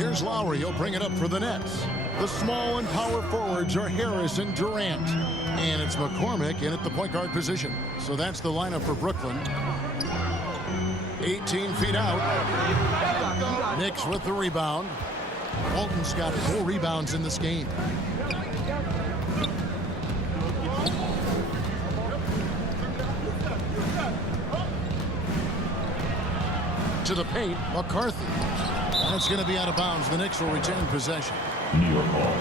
Here's Lowry. He'll bring it up for the Nets. The small and power forwards are Harris and Durant. And it's McCormick in at the point guard position. So that's the lineup for Brooklyn. 18 feet out. Knicks with the rebound. Walton's got 4 rebounds in this game. To the paint, McCarthy. And it's going to be out of bounds. The Knicks will retain possession. New York ball.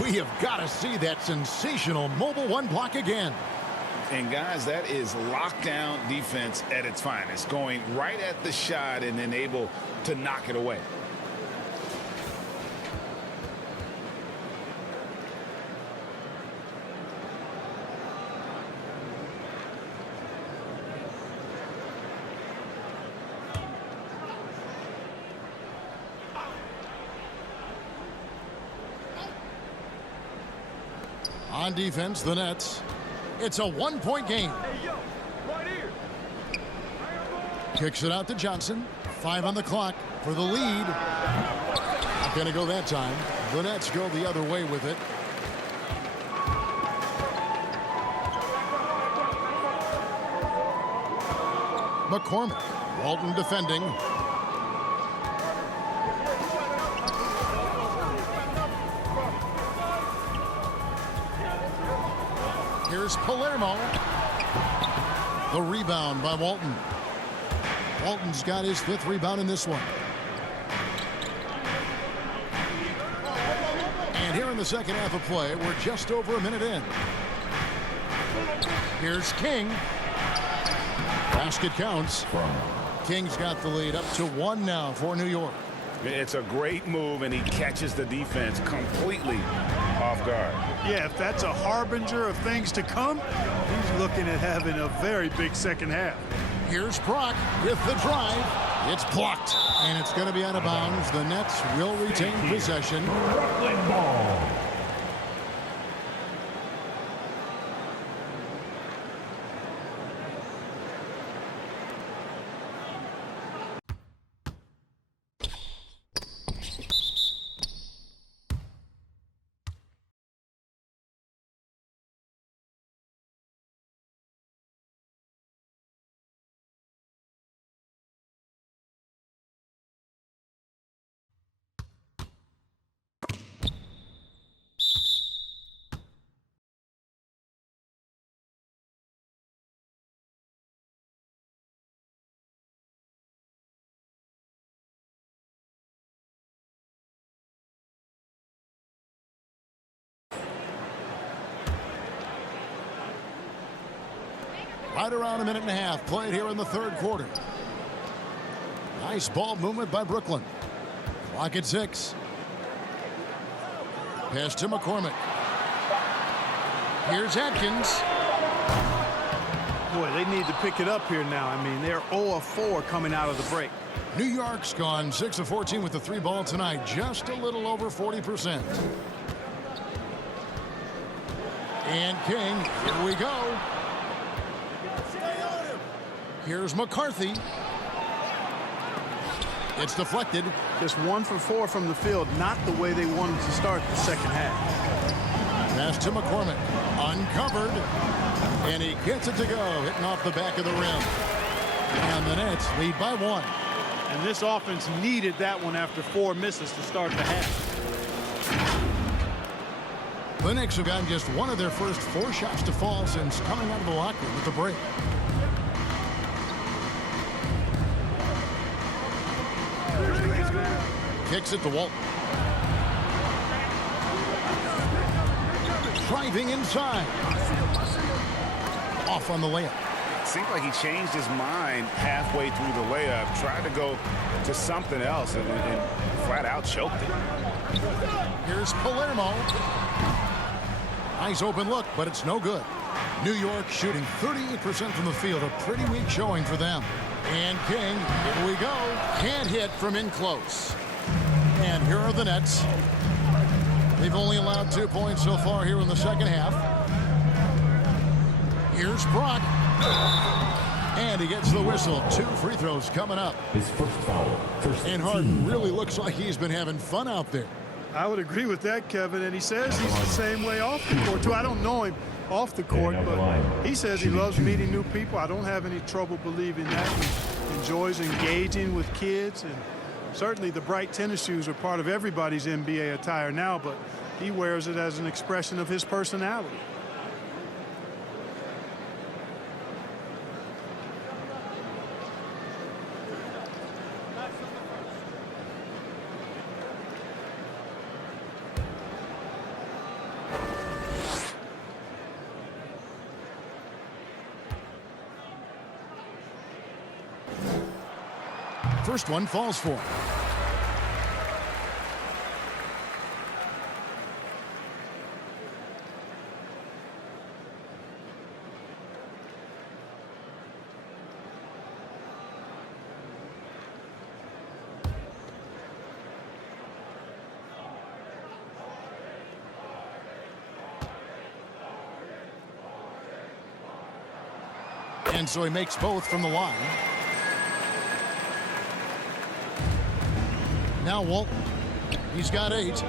We have got to see that sensational mobile one block again. And guys, that is lockdown defense at its finest. Going right at the shot and then able to knock it away. On defense, the Nets. It's a one-point game. Kicks it out to Johnson. 5 on the clock for the lead. Not going to go that time. The Nets go the other way with it. McCormick. Walton defending. Here's Palermo. The rebound by Walton. Walton's got his 5th rebound in this one. And here in the second half of play, we're just over a minute in. Here's King. Basket counts. King's got the lead up to 1 now for New York. It's a great move, and he catches the defense completely off guard. Yeah, if that's a harbinger of things to come, he's looking at having a very big second half. Here's Brock with the drive. It's blocked, and it's going to be out of bounds. The Nets will retain possession. Brooklyn ball. Right around a minute and a half played here in the 3rd quarter. Nice ball movement by Brooklyn. Clock at 6. Pass to McCormick. Here's Atkins. Boy, they need to pick it up here now. I mean, they're 0 of 4 coming out of the break. New York's gone 6 of 14 with the 3 ball tonight. Just a little over 40%. And King, here we go. Here's McCarthy. It's deflected. Just 1 for 4 from the field, not the way they wanted to start the second half. Pass to McCormick. Uncovered. And he gets it to go, hitting off the back of the rim. And the Nets lead by 1. And this offense needed that one after 4 misses to start the half. The Knicks have gotten just 1 of their first 4 shots to fall since coming out of the locker room with the break. Kicks it to Walton. Driving inside. Off on the layup. Seemed like he changed his mind halfway through the layup, tried to go to something else, and flat out choked it. Here's Palermo. Nice open look, but it's no good. New York shooting 38% from the field, a pretty weak showing for them. And King, here we go. Can't hit from in close. And here are the Nets. They've only allowed 2 points so far here in the second half. Here's Brock. And he gets the whistle. 2 free throws coming up. His first foul. First And Harden really looks like he's been having fun out there. I would agree with that, Kevin. And he says he's the same way off the court, too. I don't know him off the court, but he says he loves meeting new people. I don't have any trouble believing that. He enjoys engaging with kids. And certainly the bright tennis shoes are part of everybody's NBA attire now, but he wears it as an expression of his personality. First one falls for him. And so he makes both from the line. Now Walton, he's got 8.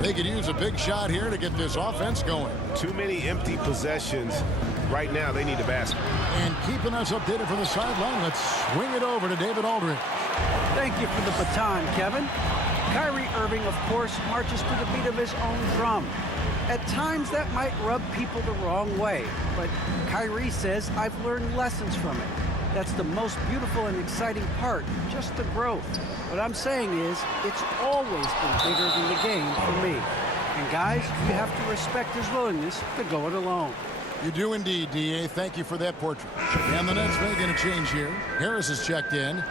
They could use a big shot here to get this offense going. Too many empty possessions. Right now, they need a basket. And keeping us updated from the sideline, let's swing it over to David Aldridge. Thank you for the baton, Kevin. Kyrie Irving, of course, marches to the beat of his own drum. At times, that might rub people the wrong way, but Kyrie says, I've learned lessons from it. That's the most beautiful and exciting part, just the growth. What I'm saying is, it's always been bigger than the game for me. And guys, you have to respect his willingness to go it alone. You do indeed, D.A. Thank you for that portrait. And the Nets making a change here. Harris has checked in.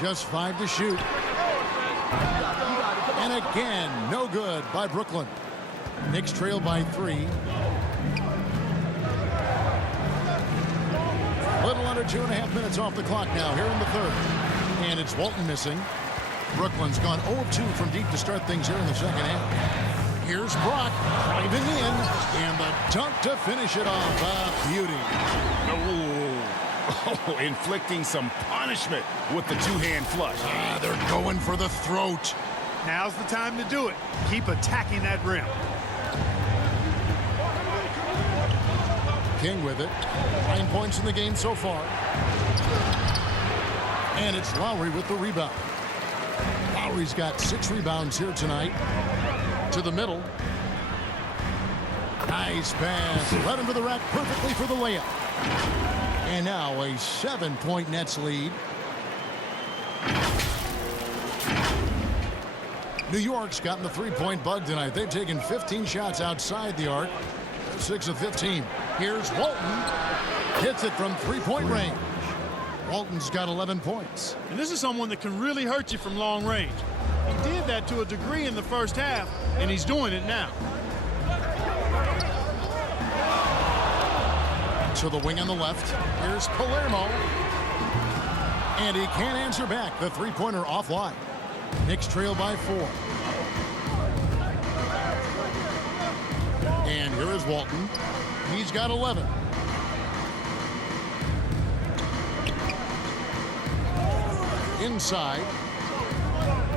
Just 5 to shoot. And again, no good by Brooklyn. Knicks trail by 3. Little under 2.5 minutes off the clock now here in the third. And it's Walton missing. Brooklyn's gone 0 of 2 from deep to start things here in the second half. Here's Brock driving in. And the dunk to finish it off. A beauty. Oh, inflicting some punishment with the two-hand flush. They're going for the throat. Now's the time to do it. Keep attacking that rim. King with it. 9 points in the game so far. And it's Lowry with the rebound. Lowry's got 6 rebounds here tonight. To the middle. Nice pass. Led him to the rack perfectly for the layup. And now a 7-point Nets lead. New York's gotten the 3-point bug tonight. They've taken 15 shots outside the arc. 6 of 15. Here's Walton. Hits it from 3-point range. Walton's got 11 points. And this is someone that can really hurt you from long range. He did that to a degree in the first half, and he's doing it now. To the wing on the left. Here's Palermo. And he can't answer back. The 3-pointer offline. Knicks trail by 4. And here is Walton. He's got 11. Inside.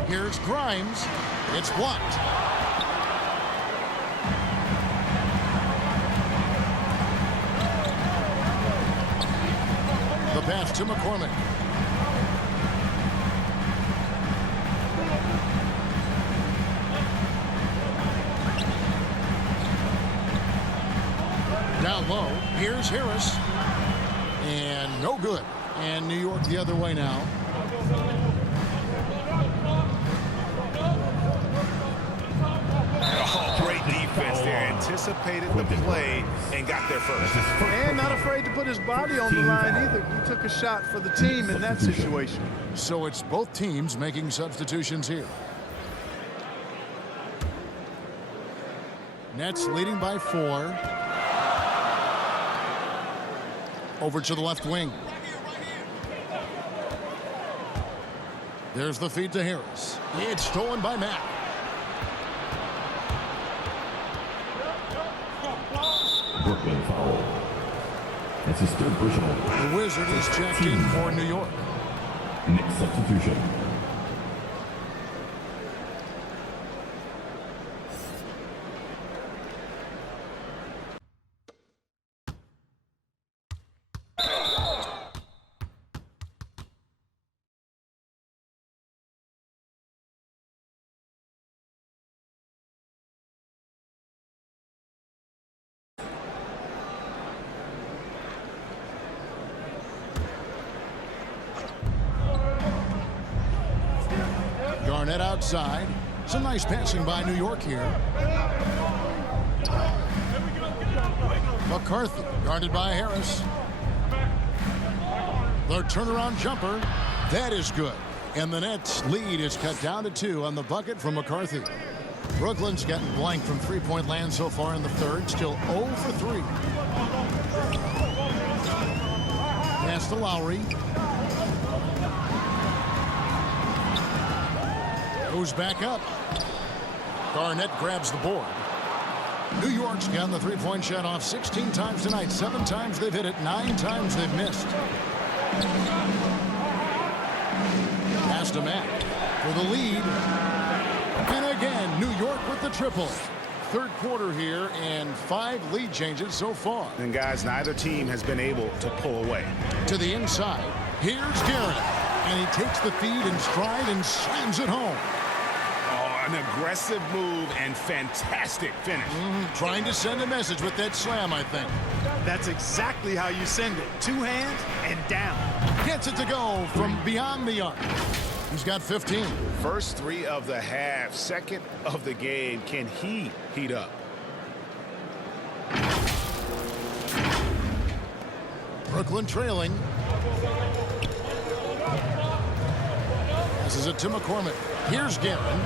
Here's Grimes. It's blocked. The pass to McCormick. Down low. Here's Harris. And no good. And New York the other way now. Oh, great defense there. Anticipated the play and got there first. And not afraid to put his body on the line either. He took a shot for the team in that situation. So it's both teams making substitutions here. Nets leading by 4. Over to the left wing. There's the feed to Harris. It's stolen by Mack. Brooklyn foul. That's his third personal. The Wizard is checked in for New York. Next substitution. Garnett outside. Some nice passing by New York here. McCarthy guarded by Harris. The turnaround jumper. That is good. And the Nets lead is cut down to 2 on the bucket from McCarthy. Brooklyn's gotten blank from three-point land so far in the third. Still 0 for 3. Pass to Lowry. Goes back up. Garnett grabs the board. New York's gotten the three-point shot off 16 times tonight. 7 times they've hit it. 9 times they've missed. Pass to Mack for the lead. And again, New York with the triple. Third quarter here and 5 lead changes so far. And guys, neither team has been able to pull away. To the inside. Here's Garrett. And he takes the feed in stride and slams it home. An aggressive move and fantastic finish. Trying to send a message with that slam, I think. That's exactly how you send it. 2 hands and down. Gets it to go from beyond the arc. He's got 15. First 3 of the half, second of the game. Can he heat up? Brooklyn trailing. This is it to McCormick. Here's Guerin.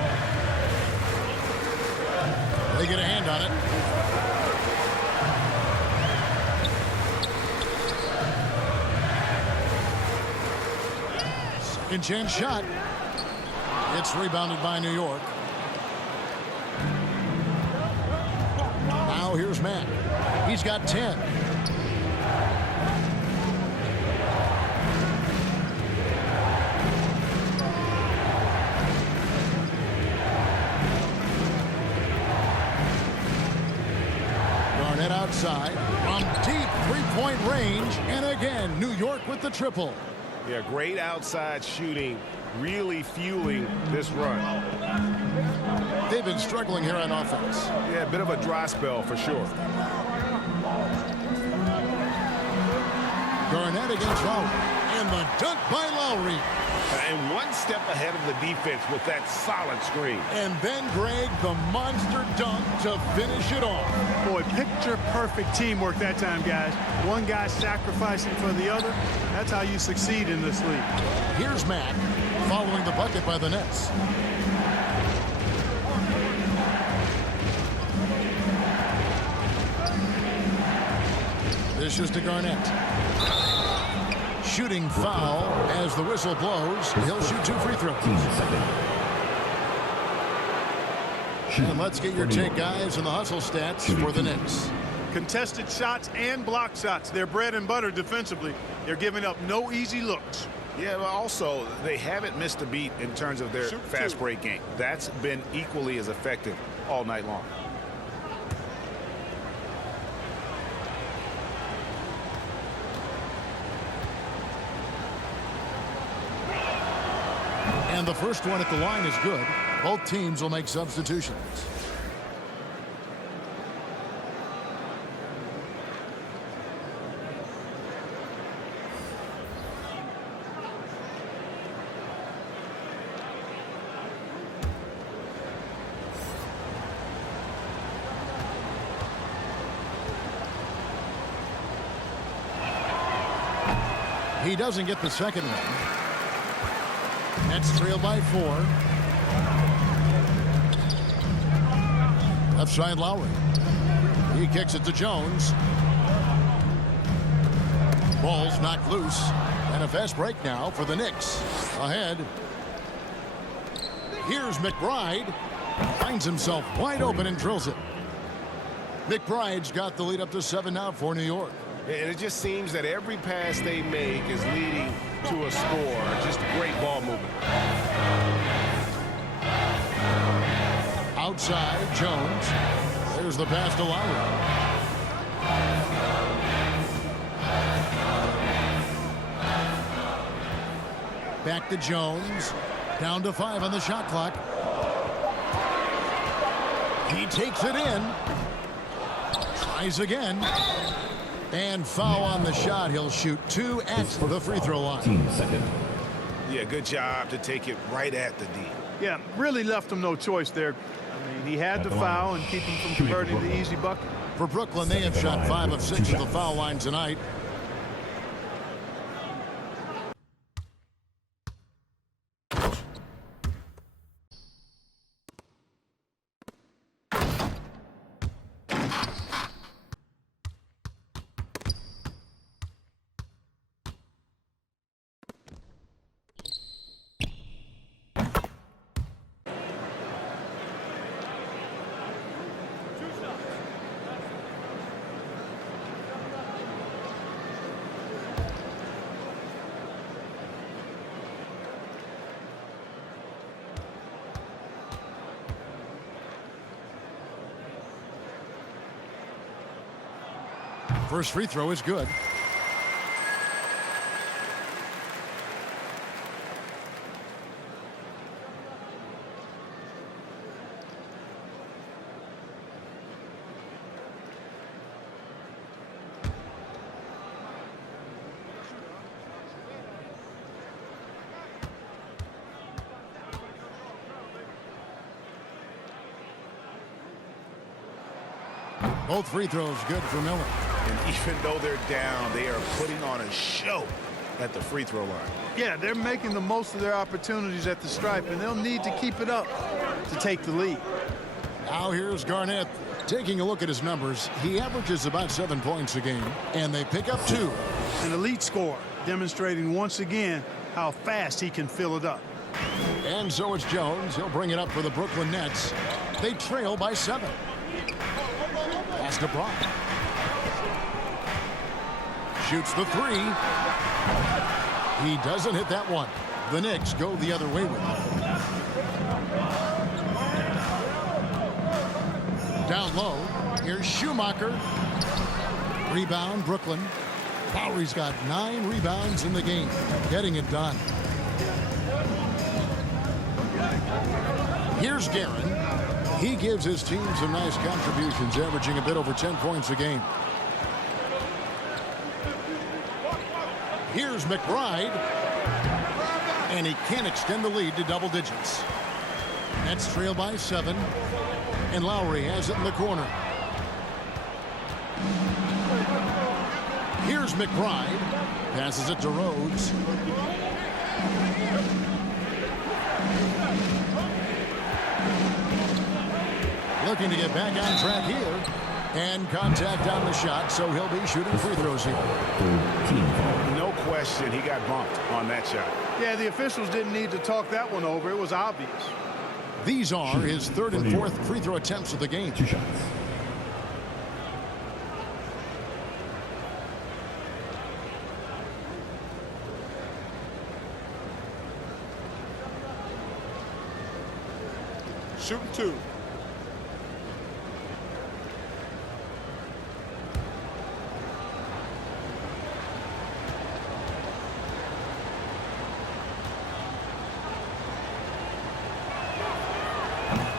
They get a hand on it. Second chance shot. It's rebounded by New York. Now here's Mack. He's got 10. Outside from deep three-point range, and again New York with the triple. Yeah, great outside shooting, really fueling this run. They've been struggling here on offense. Yeah, a bit of a dry spell for sure. Garnett against Lowry, and the dunk by Lowry. And one step ahead of the defense with that solid screen. And then Greg, the monster dunk to finish it off. Boy, picture-perfect teamwork that time, guys. One guy sacrificing for the other. That's how you succeed in this league. Here's Mack following the bucket by the Nets. This is to Garnett. Shooting foul as the whistle blows. He'll shoot 2 free throws. And let's get your take, guys, on the hustle stats for the Knicks. Contested shots and block shots. They're bread and butter defensively. They're giving up no easy looks. Yeah, but also they haven't missed a beat in terms of their fast break game. That's been equally as effective all night long. And the first one at the line is good. Both teams will make substitutions. He doesn't get the second one. Nets trail by 4. Left side Lowry. He kicks it to Jones. Ball's knocked loose. And a fast break now for the Knicks. Ahead. Here's McBride. Finds himself wide open and drills it. McBride's got the lead up to 7 now for New York. And it just seems that every pass they make is leading to a score. Just great ball movement. Outside, Jones. There's the pass to Lowry. Back to Jones. Down to 5 on the shot clock. He takes it in. Tries again. And foul on the shot. He'll shoot 2 at the free throw line. 15 seconds. Yeah, good job to take it right at the D. Yeah, really left him no choice there. I mean, he had to foul and keep him from converting the easy bucket. For Brooklyn, they have shot 5 of 6 at the foul line tonight. First free throw is good. Both free throws good for Miller. And even though they're down, they are putting on a show at the free throw line. Yeah, they're making the most of their opportunities at the stripe, and they'll need to keep it up to take the lead. Now here's Garnett. Taking a look at his numbers, he averages about 7 points a game, and they pick up 2. An elite score, demonstrating once again how fast he can fill it up. And so it's Jones. He'll bring it up for the Brooklyn Nets. They trail by 7. Pass to Brock. Shoots the 3. He doesn't hit that one. The Knicks go the other way with it. Down low. Here's Schumacher. Rebound, Brooklyn. Lowry's got 9 rebounds in the game. Getting it done. Here's Guerin. He gives his team some nice contributions, averaging a bit over 10 points a game. Here's McBride. And he can't extend the lead to double digits. Nets trail by 7. And Lowry has it in the corner. Here's McBride. Passes it to Rhodes. Looking to get back on track here. And contact on the shot, so he'll be shooting free throws here. 13 foul. No question he got bumped on that shot. Yeah, the officials didn't need to talk that one over. It was obvious. These are his 3rd and 4th free throw attempts of the game. 2 shots. Shooting 2.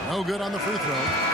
No good on the free throw.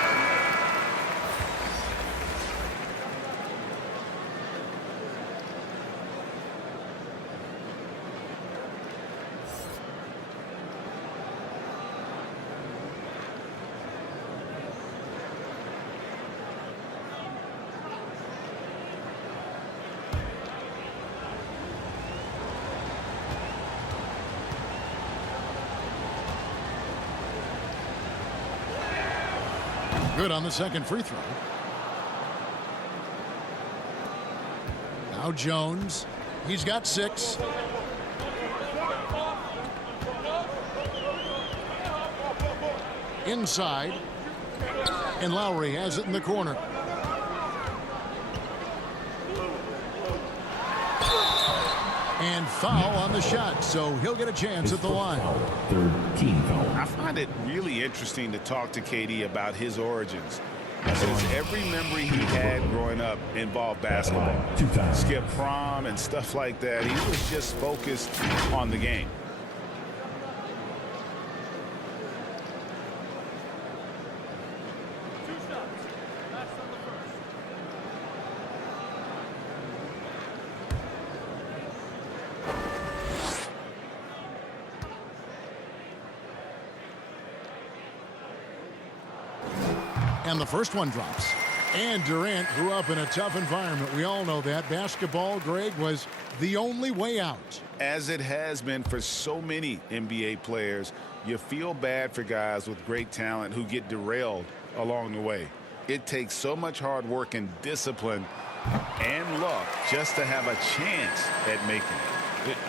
Good on the second free throw. Now Jones. He's got 6. Inside. And Lowry has it in the corner. And foul on the shot, so he'll get a chance at the line. Third team foul. I find it really interesting to talk to KD about his origins. Since every memory he had growing up involved basketball. 2 times. Skip prom and stuff like that. He was just focused on the game. And the first one drops. And Durant grew up in a tough environment. We all know that. Basketball, Greg, was the only way out. As it has been for so many NBA players, you feel bad for guys with great talent who get derailed along the way. It takes so much hard work and discipline and luck just to have a chance at making it.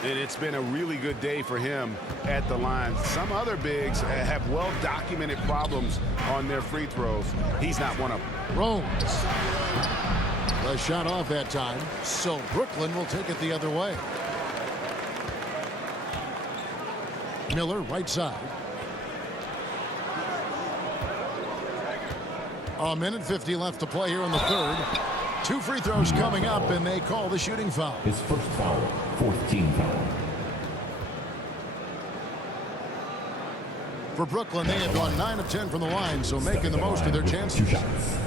It's been a really good day for him at the line. Some other bigs have well-documented problems on their free throws. He's not one of them. Rose. The shot off that time, so Brooklyn will take it the other way. Miller, right side. A minute 50 left to play here in the third. 2 free throws coming up, and they call the shooting foul. His first foul. Fourth team foul. For Brooklyn, they have gone 9 of 10 from the line, so making the most of their chances. 2 shots.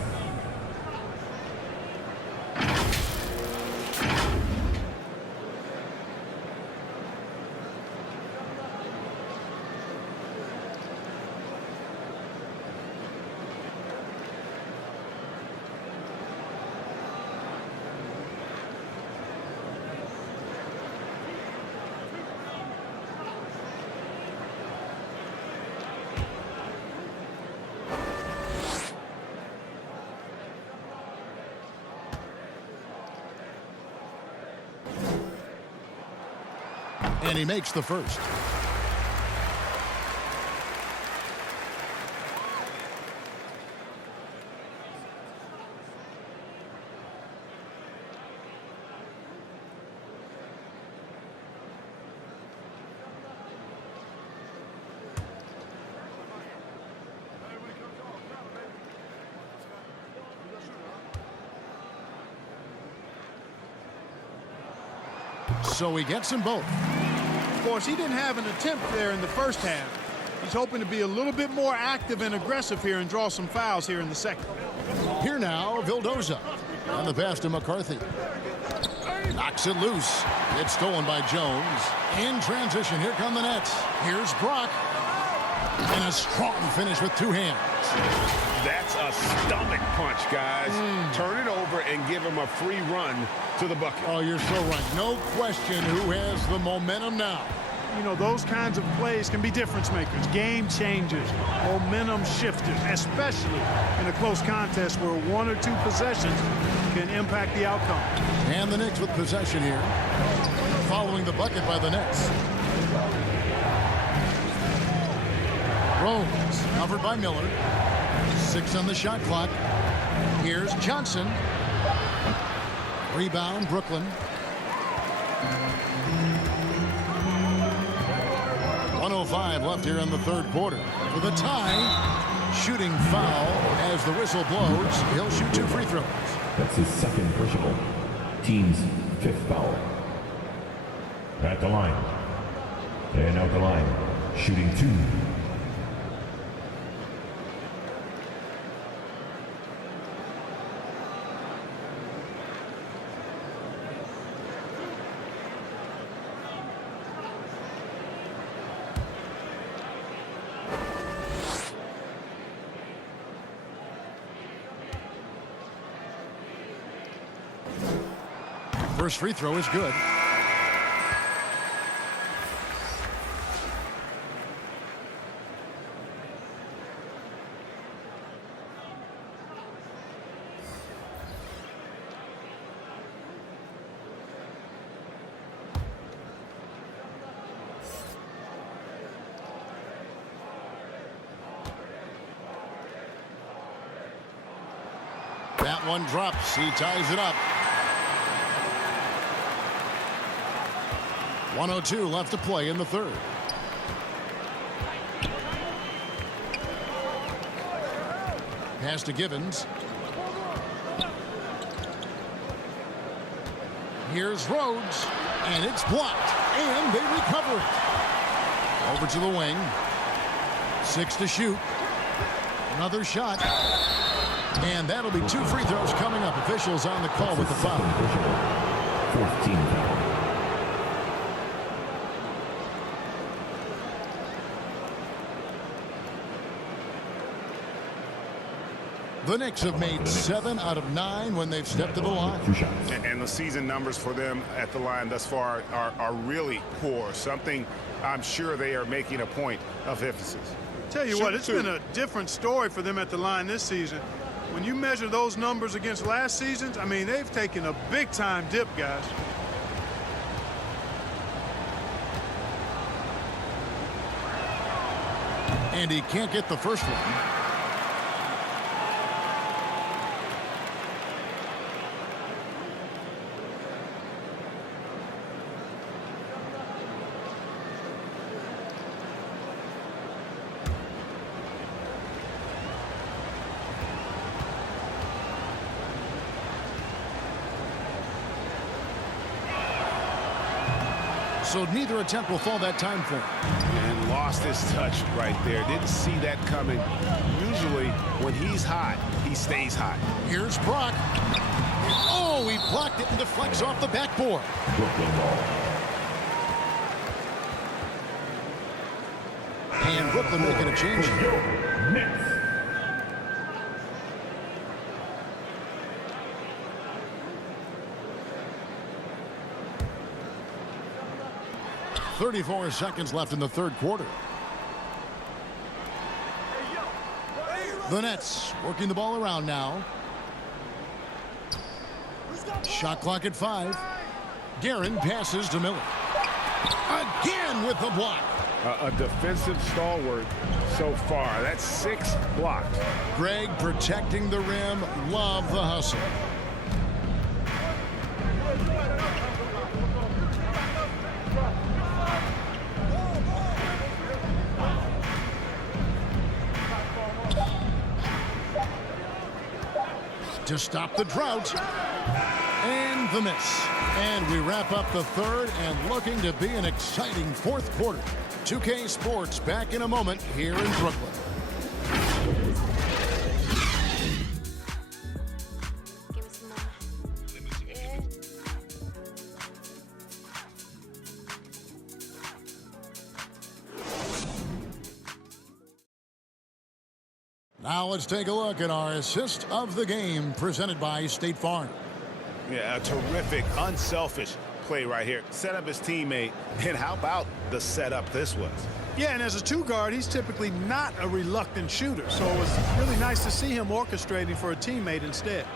And he makes the first. So he gets them both. Of course, he didn't have an attempt there in the first half. He's hoping to be a little bit more active and aggressive here and draw some fouls here in the second. Here now, Vildoza. On the pass to McCarthy. Knocks it loose. It's stolen by Jones. In transition, here come the Nets. Here's Brock. And a strong finish with 2 hands. That's a stomach punch, guys. Turn it over and give him a free run to the bucket. Oh, you're so right. No question who has the momentum now. You know, those kinds of plays can be difference makers, game changers, momentum shifters, especially in a close contest where 1 or 2 possessions can impact the outcome. And the Knicks with possession here. Following the bucket by the Nets. Rose, covered by Miller. 6 on the shot clock. Here's Johnson. Rebound, Brooklyn. 1:05 left here in the third quarter. With a tie, shooting foul as the whistle blows. He'll shoot 2 free throws. That's his second personal. Team's 5th foul. At the line. And out the line. Shooting 2. First free throw is good. That one drops. He ties it up. 1:02 left to play in the third. Pass to Givens. Here's Rhodes, and it's blocked, and they recover it. Over to the wing. 6 to shoot. Another shot. And that'll be 2 free throws coming up. Officials on the call with the foul. 14 foul. The Knicks have made 7 out of 9 when they've stepped to the line. 2 shots. And the season numbers for them at the line thus far are really poor. Something I'm sure they are making a point of emphasis. Tell you what, it's been a different story for them at the line this season. When you measure those numbers against last season's, I mean, they've taken a big-time dip, guys. And he can't get the first one. So neither attempt will fall that time for him. And lost his touch right there. Didn't see that coming. Usually, when he's hot, he stays hot. Here's Brock. Oh, he blocked it and deflects off the backboard. Brooklyn ball. And Brooklyn making a change. Knicks. 34 seconds left in the third quarter. The Nets working the ball around now. Shot clock at 5. Guerin passes to Miller. Again with the block. A defensive stalwart so far. That's 6 blocked. Greg protecting the rim. Love the hustle. To stop the drought. And the miss. And we wrap up the third and looking to be an exciting fourth quarter. 2K Sports back in a moment here in Brooklyn. Give me some more. Yeah. Now let's take a look at our assist of the game presented by State Farm. Yeah, a terrific, unselfish play right here. Set up his teammate, and how about the setup this was? Yeah, and as a 2-guard, he's typically not a reluctant shooter, so it was really nice to see him orchestrating for a teammate instead.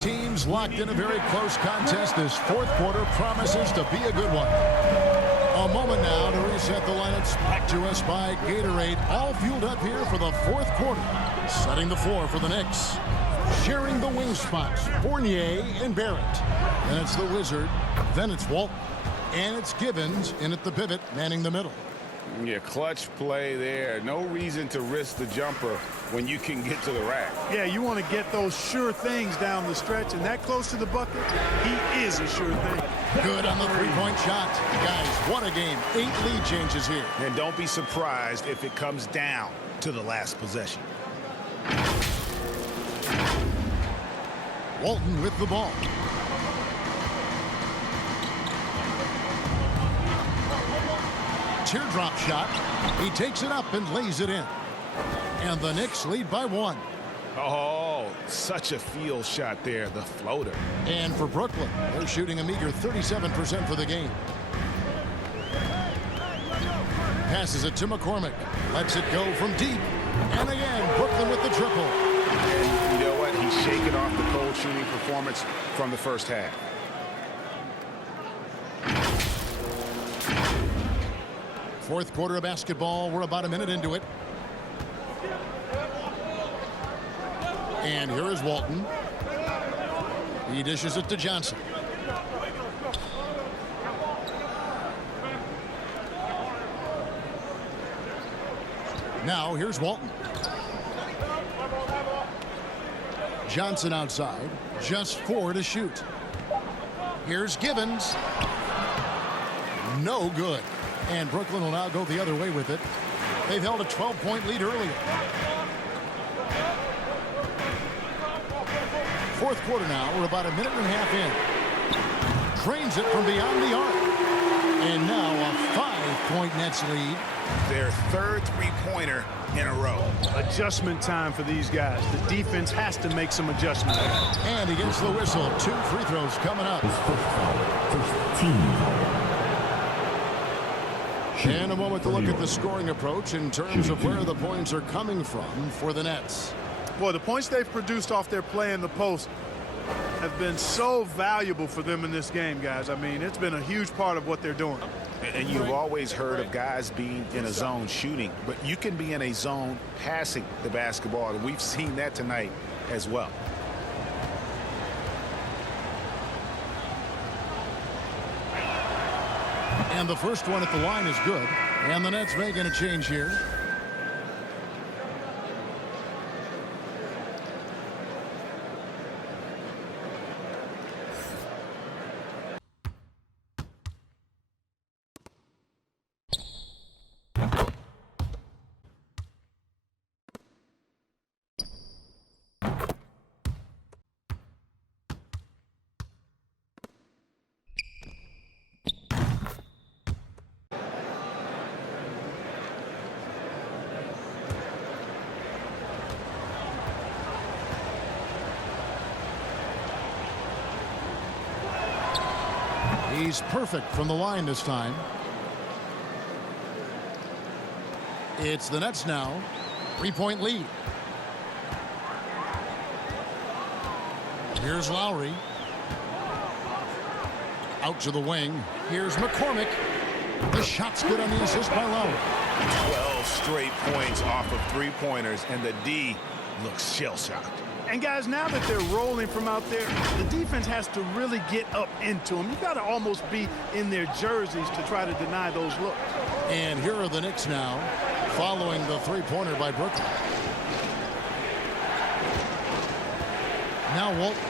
Teams locked in a very close contest. This fourth quarter promises to be a good one. A moment now to reset the lineups brought to us by Gatorade. All fueled up here for the fourth quarter. Setting the floor for the Knicks. Sharing the wing spots, Fournier and Barrett. Then it's the Wizard. Then it's Walton. And it's Givens in at the pivot, manning the middle. Yeah, clutch play there. No reason to risk the jumper when you can get to the rack. Yeah, you want to get those sure things down the stretch, and that close to the bucket, he is a sure thing. Good on the three-point shot. Guys, what a game. 8 lead changes here. And don't be surprised if it comes down to the last possession. Walton with the ball. teardrop shot. He takes it up and lays it in. And the Knicks lead by 1. Oh, such a field shot there, the floater. And for Brooklyn, they're shooting a meager 37% for the game. Passes it to McCormick. Lets it go from deep. And again, Brooklyn with the triple. And you know what? He's shaking off the cold shooting performance from the first half. Fourth quarter of basketball. We're about a minute into it. And here is Walton. He dishes it to Johnson. Now here's Walton. Johnson outside. Just 4 to shoot. Here's Gibbons. No good. And Brooklyn will now go the other way with it. They've held a 12-point lead earlier. Fourth quarter now. We're about a minute and a half in. Drains it from beyond the arc. And now a 5-point Nets lead. Their third three-pointer in a row. Adjustment time for these guys. The defense has to make some adjustments. And he gets the whistle. 2 free throws coming up. His first foul. First team foul. And a moment to look at the scoring approach in terms of where the points are coming from for the Nets. Boy, the points they've produced off their play in the post have been so valuable for them in this game, guys. I mean, it's been a huge part of what they're doing. And you've always heard of guys being in a zone shooting, but you can be in a zone passing the basketball, and we've seen that tonight as well. And the first one at the line is good. And the Nets making a change here. He's perfect from the line this time. It's the Nets now. 3-point lead. Here's Lowry. Out to the wing. Here's McCormick. The shot's good on the assist by Lowry. 12 straight points off of three-pointers, and the D looks shell-shocked. And guys, now that they're rolling from out there, the defense has to really get up into them. You've got to almost be in their jerseys to try to deny those looks. And here are the Knicks now, following the three-pointer by Brooklyn. Now Walton.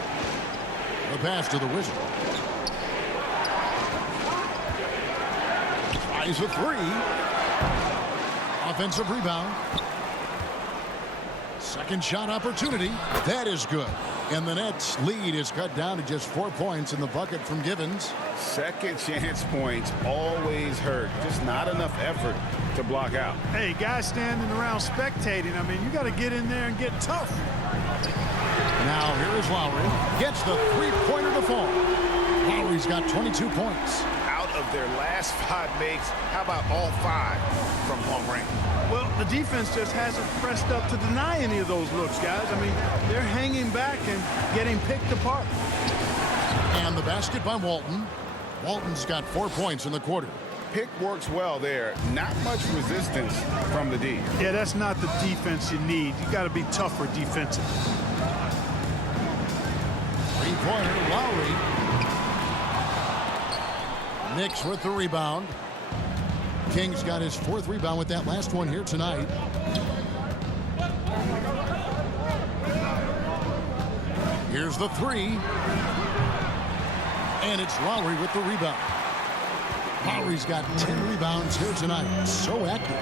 The pass to the Wizard. Tries a 3. Offensive rebound. Second shot opportunity. That is good. And the Nets lead is cut down to just 4 points in the bucket from Gibbons. Second chance points always hurt. Just not enough effort to block out. Hey, guys standing around spectating, I mean, you got to get in there and get tough. Now here is Lowry. Gets the three-pointer to fall. Lowry's got 22 points. Out of their last 5 makes, how about all 5 from long range? Well, the defense just hasn't pressed up to deny any of those looks, guys. I mean, they're hanging back and getting picked apart. And the basket by Walton. Walton's got 4 points in the quarter. Pick works well there. Not much resistance from the D. Yeah, that's not the defense you need. You got to be tougher defensively. Three-pointer, Lowry. Knicks with the rebound. King's got his 4th rebound with that last one here tonight. Here's the 3. And it's Lowry with the rebound. Lowry's got 10 rebounds here tonight. So active.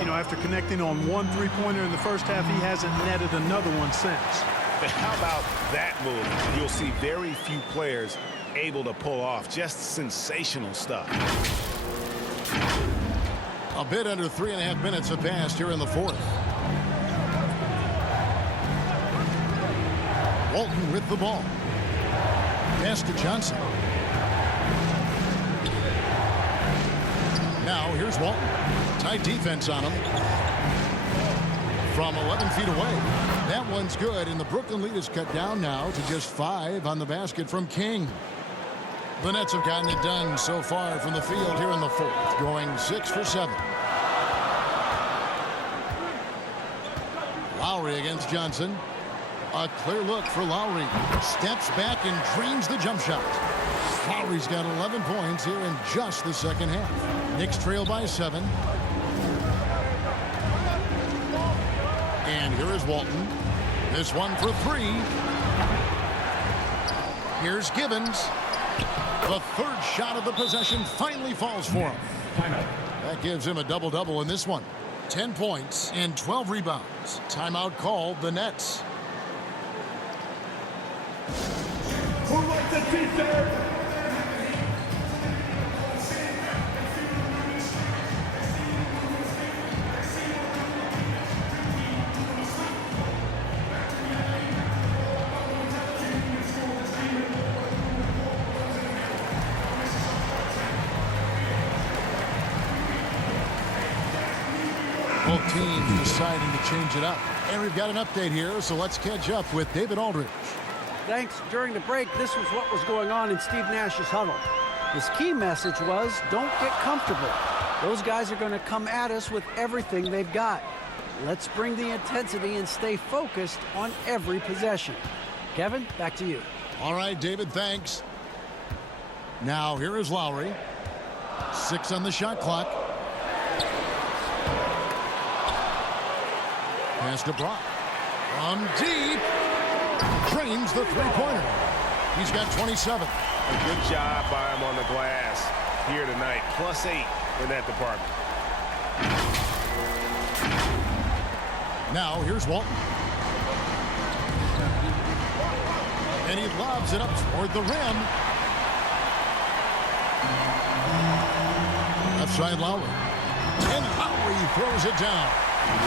You know, after connecting on 1 3-pointer in the first half, he hasn't netted another one since. But how about that move? You'll see very few players able to pull off just sensational stuff. A bit under 3.5 minutes have passed here in the fourth. Walton with the ball. Pass to Johnson. Now here's Walton. Tight defense on him. From 11 feet away. That one's good, and the Brooklyn lead is cut down now to just 5 on the basket from King. The Nets have gotten it done so far from the field here in the fourth, going 6 for 7. Lowry against Johnson. A clear look for Lowry. Steps back and drains the jump shot. Lowry's got 11 points here in just the second half. Knicks trail by 7. And here is Walton. This one for 3. Here's Gibbons. The third shot of the possession finally falls for him. Timeout. That gives him a double-double in this one. 10 points and 12 rebounds. Timeout called the Nets. Who wants the t-shirt? Both teams deciding to change it up. And we've got an update here, so let's catch up with David Aldridge. Thanks. During the break, this was what was going on in Steve Nash's huddle. His key message was, don't get comfortable. Those guys are going to come at us with everything they've got. Let's bring the intensity and stay focused on every possession. Kevin, back to you. All right, David, thanks. Now, here is Lowry. 6 on the shot clock. Pass to Brock. From deep. Drains the three-pointer. He's got 27. A good job by him on the glass here tonight. +8 in that department. Now, here's Walton. And he lobs it up toward the rim. Left side Lowry. And Lowry throws it down.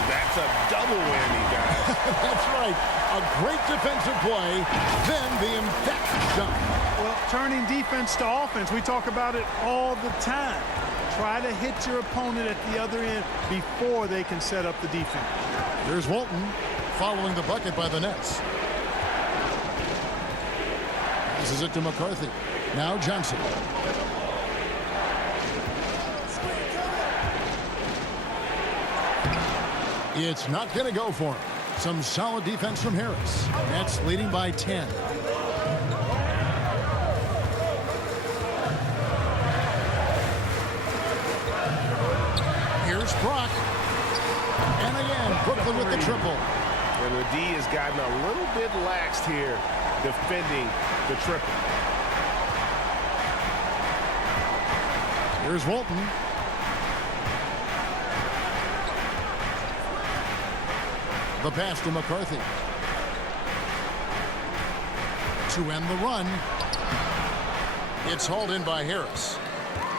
That's a double whammy, guys. That's right. A great defensive play, then the emphatic shot. Well, turning defense to offense, we talk about it all the time. Try to hit your opponent at the other end before they can set up the defense. Here's Walton following the bucket by the Nets. Passes it to McCarthy. Now Johnson. It's not going to go for him. Some solid defense from Harris. Nets leading by 10. Here's Brock. And again, Brooklyn with the triple. And the D has gotten a little bit laxed here defending the triple. Here's Walton. The pass to McCarthy. To end the run. It's hauled in by Harris.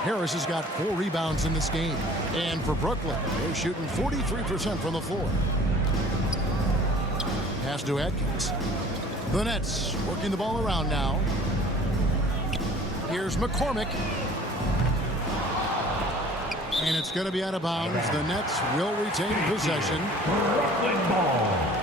Harris has got 4 rebounds in this game. And for Brooklyn, they're shooting 43% from the floor. Pass to Atkins. The Nets working the ball around now. Here's McCormick. And it's going to be out of bounds. The Nets will retain possession. Brooklyn ball.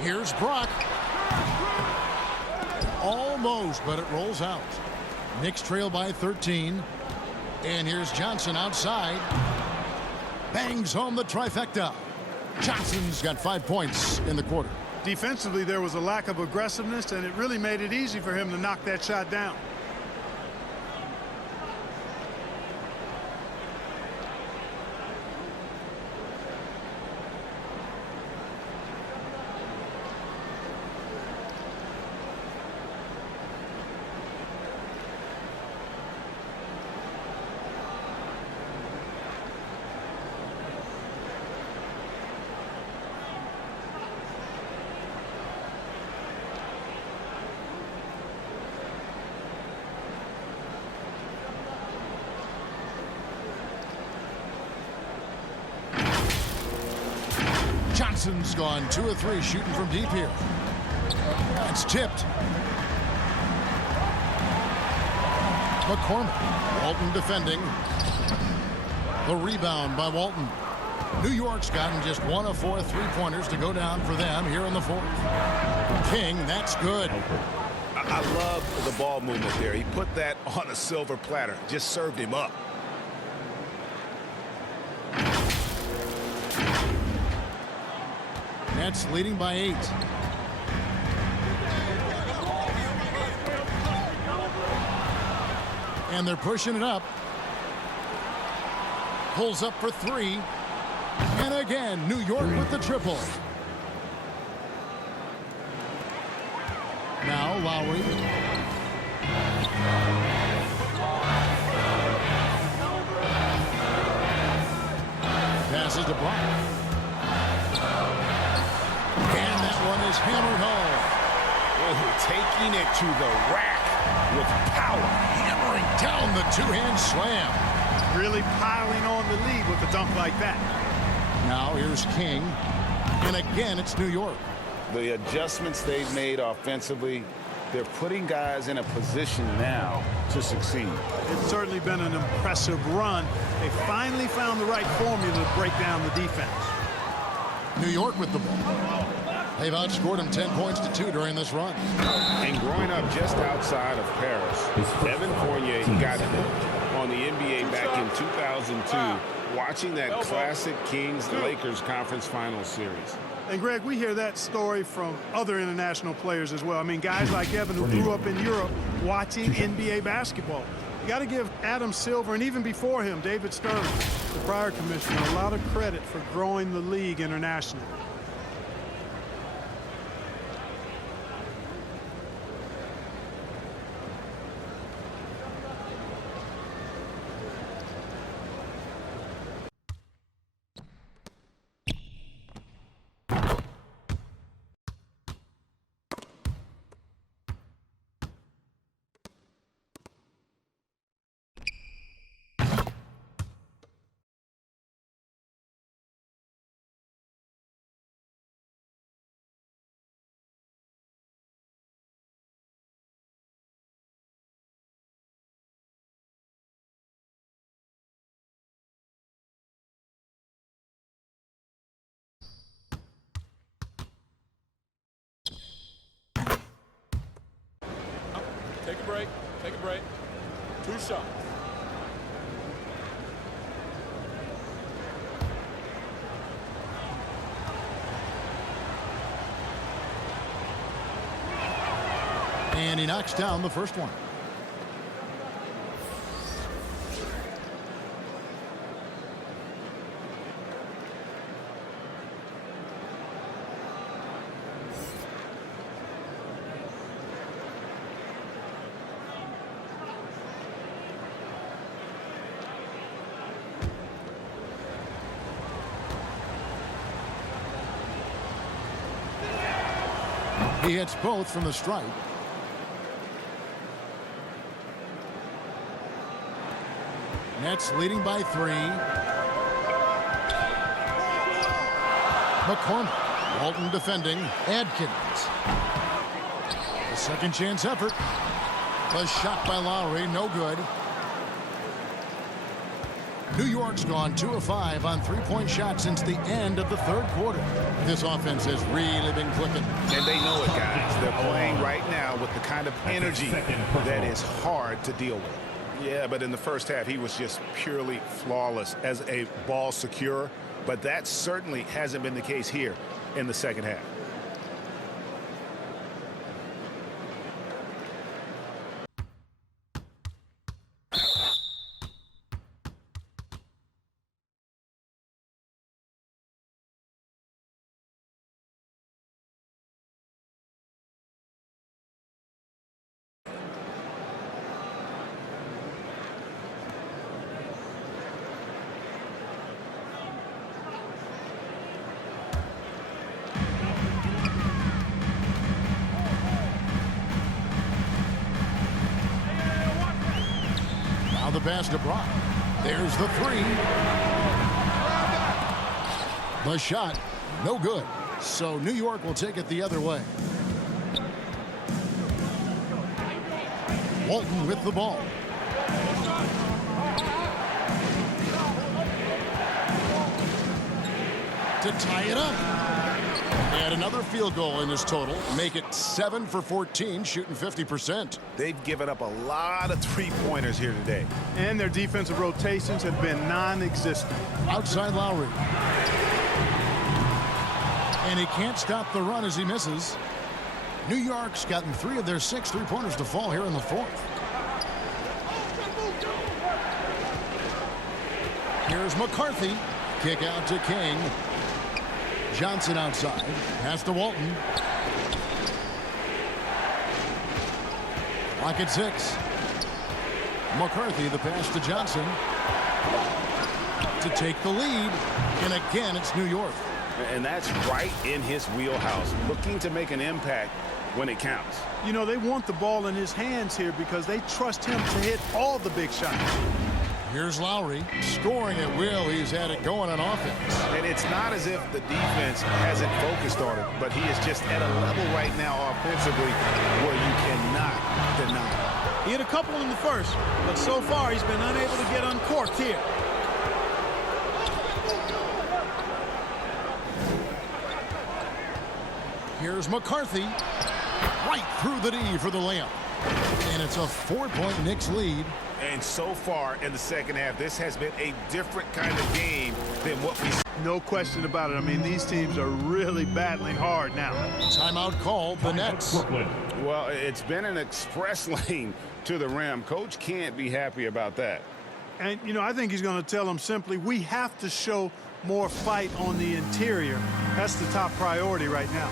Here's Brock. Almost, but it rolls out. Knicks trail by 13. And here's Johnson outside. Bangs home the trifecta. Johnson's got 5 points in the quarter. Defensively, there was a lack of aggressiveness, and it really made it easy for him to knock that shot down. Johnson's gone 2 of 3 shooting from deep here. It's tipped. McCormick. Walton defending. The rebound by Walton. New York's gotten just 1 of 4 3-pointers to go down for them here in the 4th. King, that's good. I love the ball movement there. He put that on a silver platter. Just served him up. Nets leading by 8. And they're pushing it up. Pulls up for 3. And again, New York with the triple. Now Lowry. Passes to Brock. And that one is hammered home. Oh, taking it to the rack with power. Hammering down the 2-hand slam. Really piling on the lead with a dunk like that. Now here's King. And again, it's New York. The adjustments they've made offensively, they're putting guys in a position now to succeed. It's certainly been an impressive run. They finally found the right formula to break down the defense. New York with the ball. They've outscored them 10 points to 2 during this run. And growing up just outside of Paris, Evan Fournier got on the NBA back in 2002, watching that classic Kings-Lakers Conference Finals series. And, Greg, we hear that story from other international players as well. I mean, guys like Evan who grew up in Europe watching NBA basketball. You got to give Adam Silver, and even before him, David Stern, the prior commissioner, a lot of credit for growing the league internationally. Take a break. Take a break. 2 shots. And he knocks down the first one. He hits both from the stripe. Nets leading by 3. McCormick. Walton defending. Adkins. A second chance effort. A shot by Lowry. No good. New York's gone 2 of 5 on 3-point shots since the end of the 3rd quarter. This offense has really been clicking. And they know it, guys. They're playing right now with the kind of energy that is hard to deal with. Yeah, but in the first half, he was just purely flawless as a ball securer. But that certainly hasn't been the case here in the second half. Now the pass to Brock. There's the three. The shot, no good. So New York will take it the other way. Walton with the ball. To tie it up. And another field goal in this total. Make it 7 for 14, shooting 50%. They've given up a lot of three-pointers here today. And their defensive rotations have been non-existent. Outside Lowry. And he can't stop the run as he misses. New York's gotten 3 of their 6 three-pointers to fall here in the fourth. Here's McCarthy. Kick out to King. Johnson outside. Pass to Walton. Clock at 6. McCarthy, the pass to Johnson. To take the lead. And again, it's New York. And that's right in his wheelhouse, looking to make an impact when it counts. You know, they want the ball in his hands here because they trust him to hit all the big shots. Here's Lowry, scoring at will. He's had it going on offense. And it's not as if the defense hasn't focused on it, but he is just at a level right now offensively where you cannot deny. He hit a couple in the first, but so far he's been unable to get uncorked here. Here's McCarthy, right through the D for the layup. And it's a 4-point Knicks lead. And so far in the second half, this has been a different kind of game than what we... No question about it. I mean, these teams are really battling hard now. Timeout called, the Nets. Brooklyn. Well, it's been an express lane to the rim. Coach can't be happy about that. And, you know, I think he's going to tell them simply, we have to show more fight on the interior. That's the top priority right now.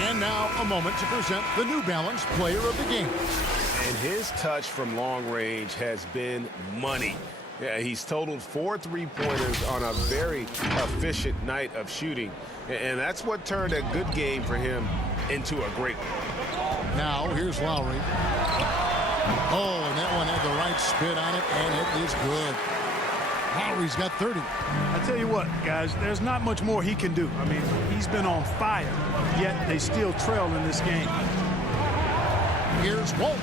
And now a moment to present the New Balance Player of the Game. And his touch from long range has been money. Yeah, he's totaled 4 three-pointers on a very efficient night of shooting. And that's what turned a good game for him into a great one. Now here's Lowry. Oh, and that one had the right spin on it, and it is good. Lowry's got 30. I tell you what, guys, there's not much more he can do. I mean, he's been on fire, yet they still trail in this game. Here's Walton.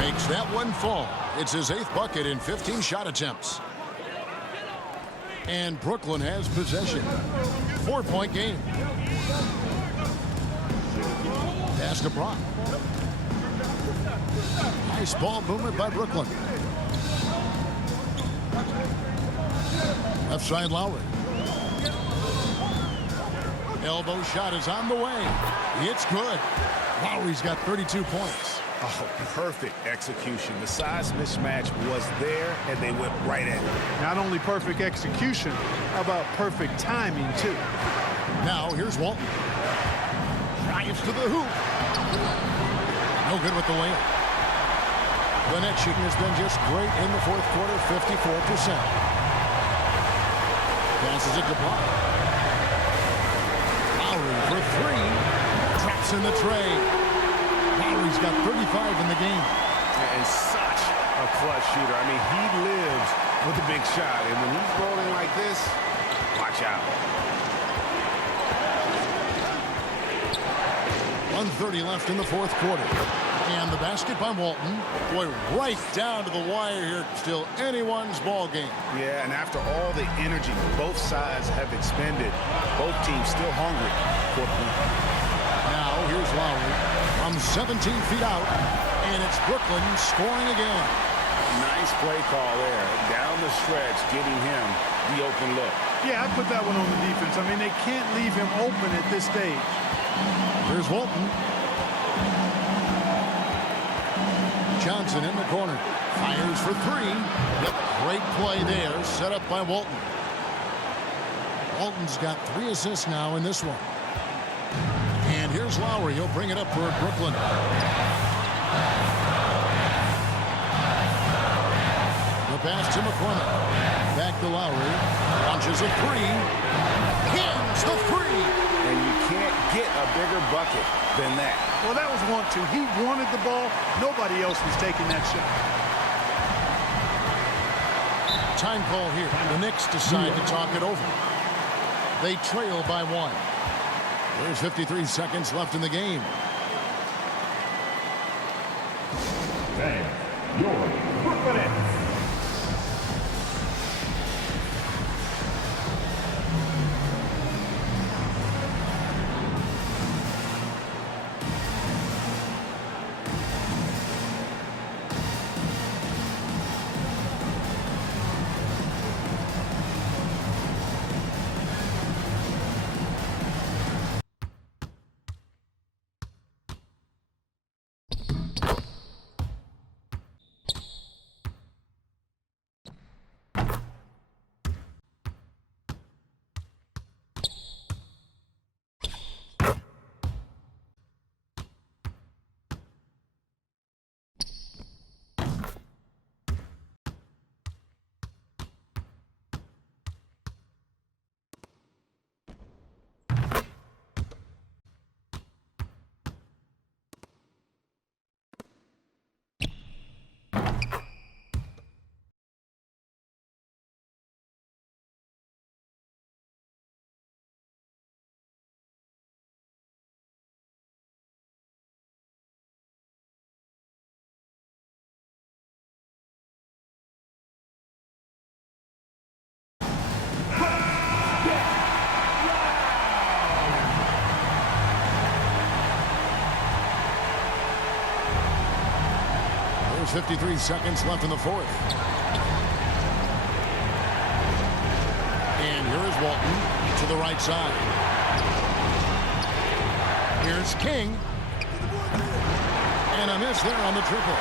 Makes that one fall. It's his 8th bucket in 15 shot attempts. And Brooklyn has possession. 4-point game. Pass to Brock. Nice ball movement by Brooklyn. Left side Lowry. Elbow shot is on the way. It's good. Lowry's got 32 points. Oh, perfect execution. The size mismatch was there, and they went right at it. Not only perfect execution, how about perfect timing, too? Now, here's Walton. Drives to the hoop. No good with the layup. The net shooting has been just great in the fourth quarter, 54%. Passes it to Brock. Lowry for 3. Traps in the tray. Lowry's got 35 in the game. And such a clutch shooter. I mean, he lives with a big shot. And when he's rolling like this, watch out. 1:30 left in the fourth quarter. And the basket by Walton. Boy, right down to the wire here. Still anyone's ball game. Yeah, and after all the energy both sides have expended, both teams still hungry for a point. Now here's Lowry from 17 feet out. And it's Brooklyn scoring again. Nice play call there. Down the stretch, getting him the open look. Yeah, I put that one on the defense. I mean, they can't leave him open at this stage. Here's Walton. Johnson in the corner. Fires for three. Yep, great play there. Set up by Walton. Walton's got 3 assists now in this one. And here's Lowry. He'll bring it up for Brooklyn. The pass to McCormick. Back to Lowry. Launches a three. Hits the three. And you can't get a bigger bucket than that. Well, that was 1-2. He wanted the ball. Nobody else was taking that shot. Time call here. The Knicks decide to talk it over. They trail by 1. There's 53 seconds left in the game. And your Brooklyn Nets. There's 53 seconds left in the fourth. And here is Walton to the right side. Here's King. And a miss there on the triple.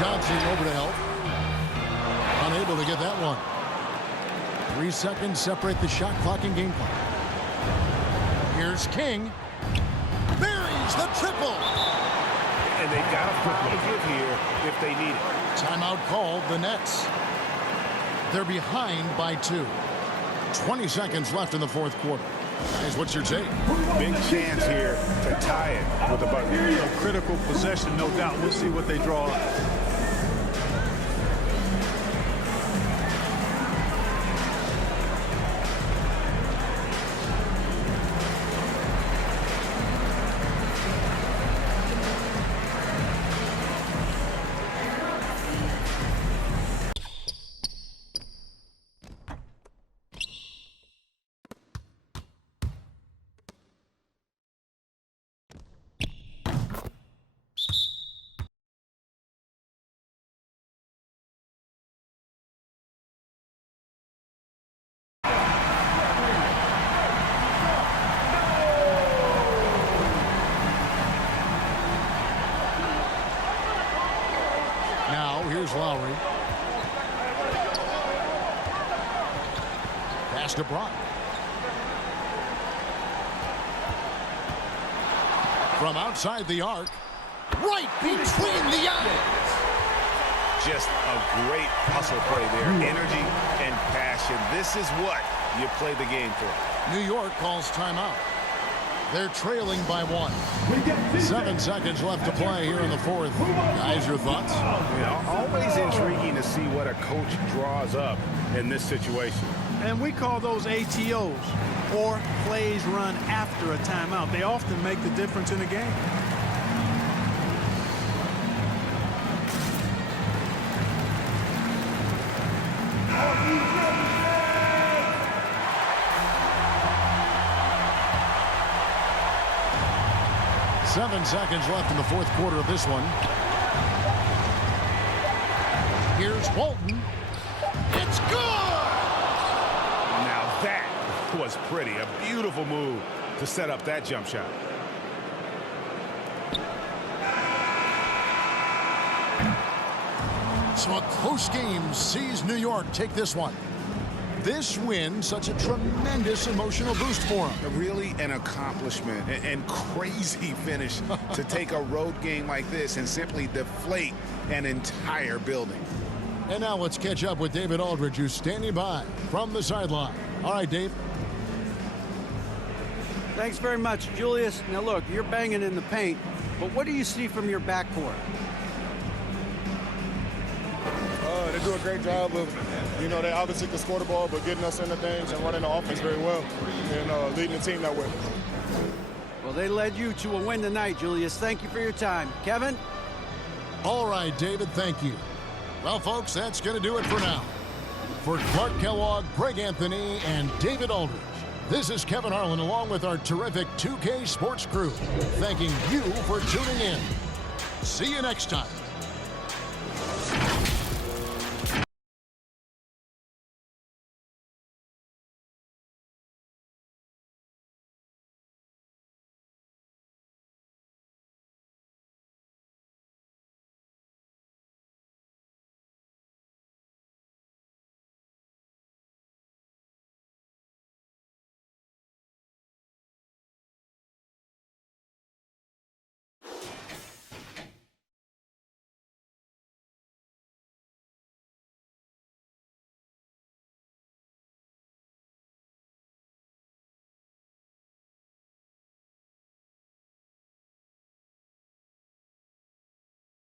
Johnson over to help. Unable to get that one. 3 seconds separate the shot clock and game clock. Here's King. Buries the triple. And they've got a foul to give here if they need it. Timeout called the Nets. They're behind by 2. 20 seconds left in the fourth quarter. Guys, what's your take? Big chance here to tie it with a bucket. A critical possession, no doubt. We'll see what they draw up. Here's Lowry. Pass to Brock. From outside the arc. Right between the eyes. Just a great hustle play there. Energy and passion. This is what you play the game for. New York calls timeout. They're trailing by 1. 7 seconds left to play here in the fourth. Guys, your thoughts? Always intriguing to see what a coach draws up in this situation. And we call those ATOs, or plays run after a timeout. They often make the difference in a game. Seven seconds left in the fourth quarter of this one. Here's Walton. It's good! Now that was pretty. A beautiful move to set up that jump shot. So a close game sees New York take this one. This win, such a tremendous emotional boost for them. Really an accomplishment and crazy finish to take a road game like this and simply deflate an entire building. And now let's catch up with David Aldridge, who's standing by from the sideline. All right, Dave. Thanks very much, Julius. Now look, you're banging in the paint, but what do you see from your backcourt? They do a great job of, they obviously can score the ball, but getting us into things and running the offense very well and leading the team that way. Well, they led you to a win tonight, Julius. Thank you for your time. Kevin? All right, David, thank you. Well, folks, that's going to do it for now. For Clark Kellogg, Greg Anthony, and David Aldridge, this is Kevin Harlan along with our terrific 2K Sports crew, thanking you for tuning in. See you next time.